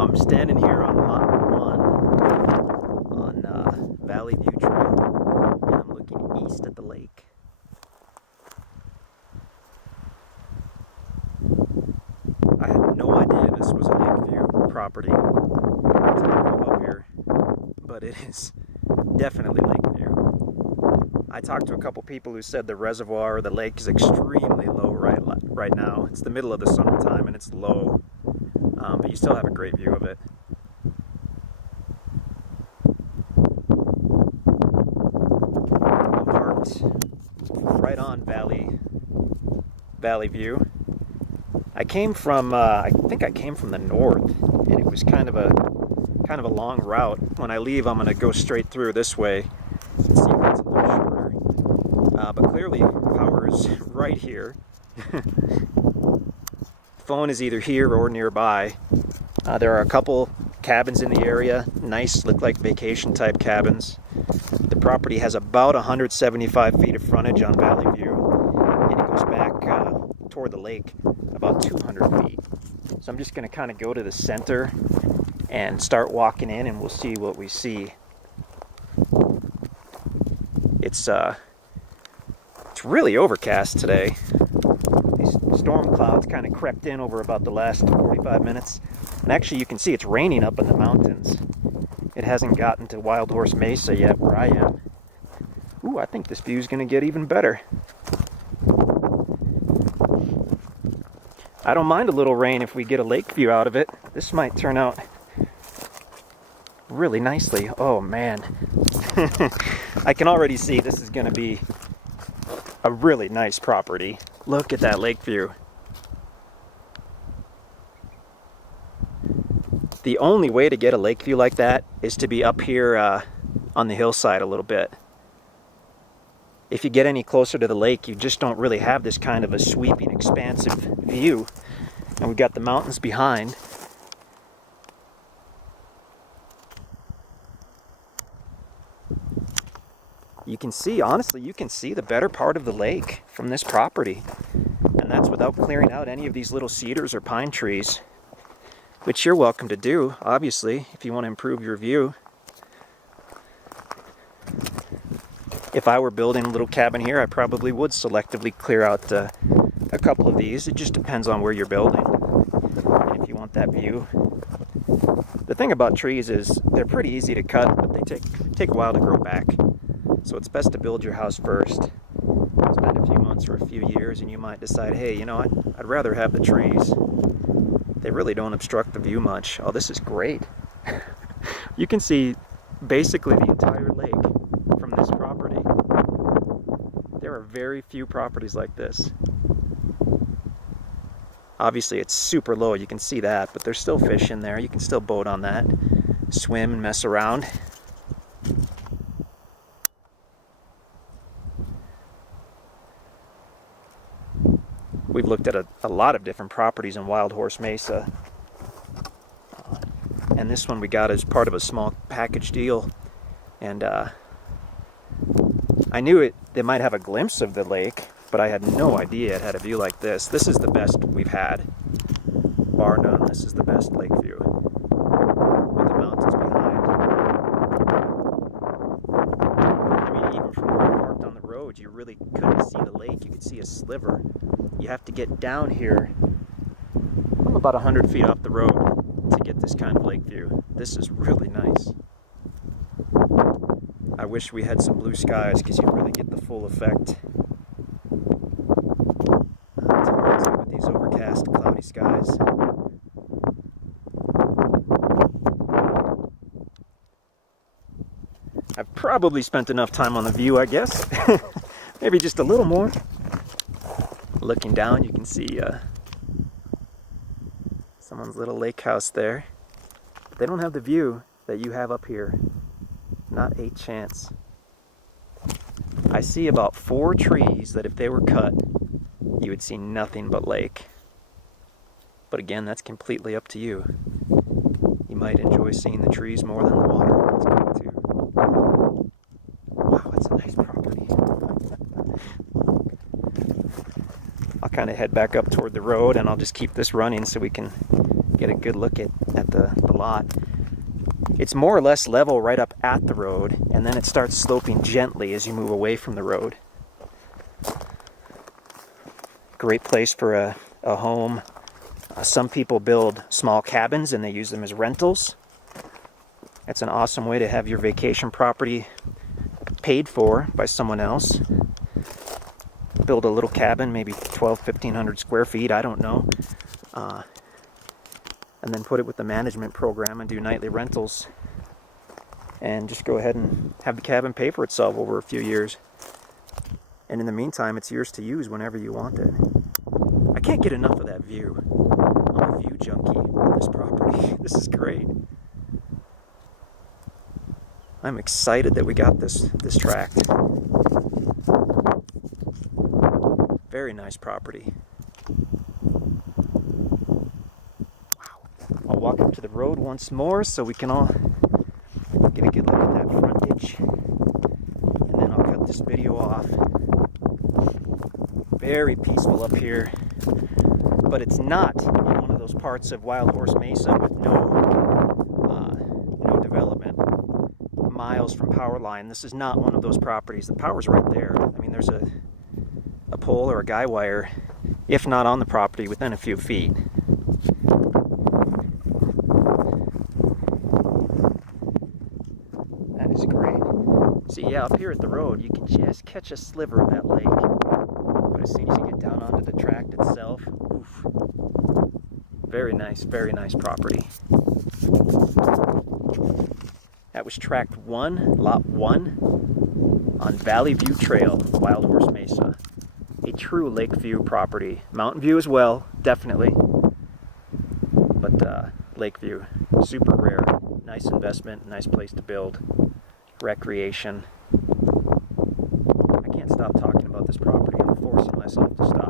I'm standing here on lot 1 on Valley View Trail, and I'm looking east at the lake. I had no idea this was a Lakeview property until I drove up here, but it is definitely Lakeview. I talked to a couple people who said the reservoir or the lake is extremely low right now. It's the middle of the summertime and it's low, but you still have a great view of it. I'm parked right on Valley View. I came from, I think I came from the north, and it was kind of a long route. When I leave, I'm going to go straight through this way and see if it's a little shorter. But clearly, power is right here. Phone is either here or nearby. There are a couple cabins in the area, nice, look like vacation type cabins. The property has about 175 feet of frontage on Valley View, and it goes back toward the lake about 200 feet. So I'm just going to kind of go to the center and start walking in, and we'll see what we see. It's really overcast today. These storm clouds kind of crept in over about the last 45 minutes. And actually you can see it's raining up in the mountains. It hasn't gotten to Wild Horse Mesa yet where I am. Ooh, I think this view is going to get even better. I don't mind a little rain if we get a lake view out of it. This might turn out really nicely. Oh man. I can already see this is going to be a really nice property. Look at that lake view. The only way to get a lake view like that is to be up here on the hillside a little bit. If you get any closer to the lake, you just don't really have this kind of a sweeping, expansive view. And we've got the mountains behind. You can see, honestly, you can see the better part of the lake from this property. And that's without clearing out any of these little cedars or pine trees, which you're welcome to do, obviously, if you want to improve your view. If I were building a little cabin here, I probably would selectively clear out a couple of these. It just depends on where you're building and if you want that view. The thing about trees is they're pretty easy to cut, but they take a while to grow back. So it's best to build your house first. Spend a few months or a few years and you might decide, hey, you know what, I'd rather have the trees. They really don't obstruct the view much. Oh, this is great. You can see basically the entire lake from this property. There are very few properties like this. Obviously it's super low, you can see that, but there's still fish in there. You can still boat on that, swim and mess around. We've looked at a lot of different properties in Wild Horse Mesa. And this one we got as part of a small package deal. And I knew they might have a glimpse of the lake, but I had no idea it had a view like this. This is the best we've had. Bar none, this is the best lake view. With the mountains behind. I mean, even from where I parked on the road, you really couldn't see the lake. You could see a sliver. You have to get down here. I'm about 100 feet off the road to get this kind of lake view. This is really nice. I wish we had some blue skies because you really get the full effect. It's hard to with these overcast, cloudy skies. I've probably spent enough time on the view, I guess. Maybe just a little more. Looking down, you can see someone's little lake house there. But they don't have the view that you have up here. Not a chance. I see about 4 trees that if they were cut, you would see nothing but lake. But again, that's completely up to you. You might enjoy seeing the trees more than the water. That's great too. Wow, that's a nice property. I'll kind of head back up toward the road and I'll just keep this running so we can get a good look at the lot. It's more or less level right up at the road, and then it starts sloping gently as you move away from the road. Great place for a home. Some people build small cabins and they use them as rentals. It's an awesome way to have your vacation property paid for by someone else. Build a little cabin, maybe 1,500 square feet, I don't know. And then put it with the management program and do nightly rentals. And just go ahead and have the cabin pay for itself over a few years. And in the meantime, it's yours to use whenever you want it. I can't get enough of that view. I'm a view junkie on this property. This is great. I'm excited that we got this tract. Very nice property. Wow. I'll walk up to the road once more so we can all get a good look at that frontage. And then I'll cut this video off. Very peaceful up here. But it's not in one of those parts of Wild Horse Mesa with no development. Miles from power line. This is not one of those properties. The power's right there. I mean, there's a pole or a guy wire, if not on the property, within a few feet. That is great. See, yeah, up here at the road, you can just catch a sliver of that lake. But as soon as you get down onto the tract itself, oof. Very nice property. That was tract 1, lot 1 on Valley View Trail, Wild Horse Mesa. A true lake view property. Mountain view as well, definitely. But lake view, super rare. Nice investment, nice place to build. Recreation. I can't stop talking about this property. I'm forcing myself to stop.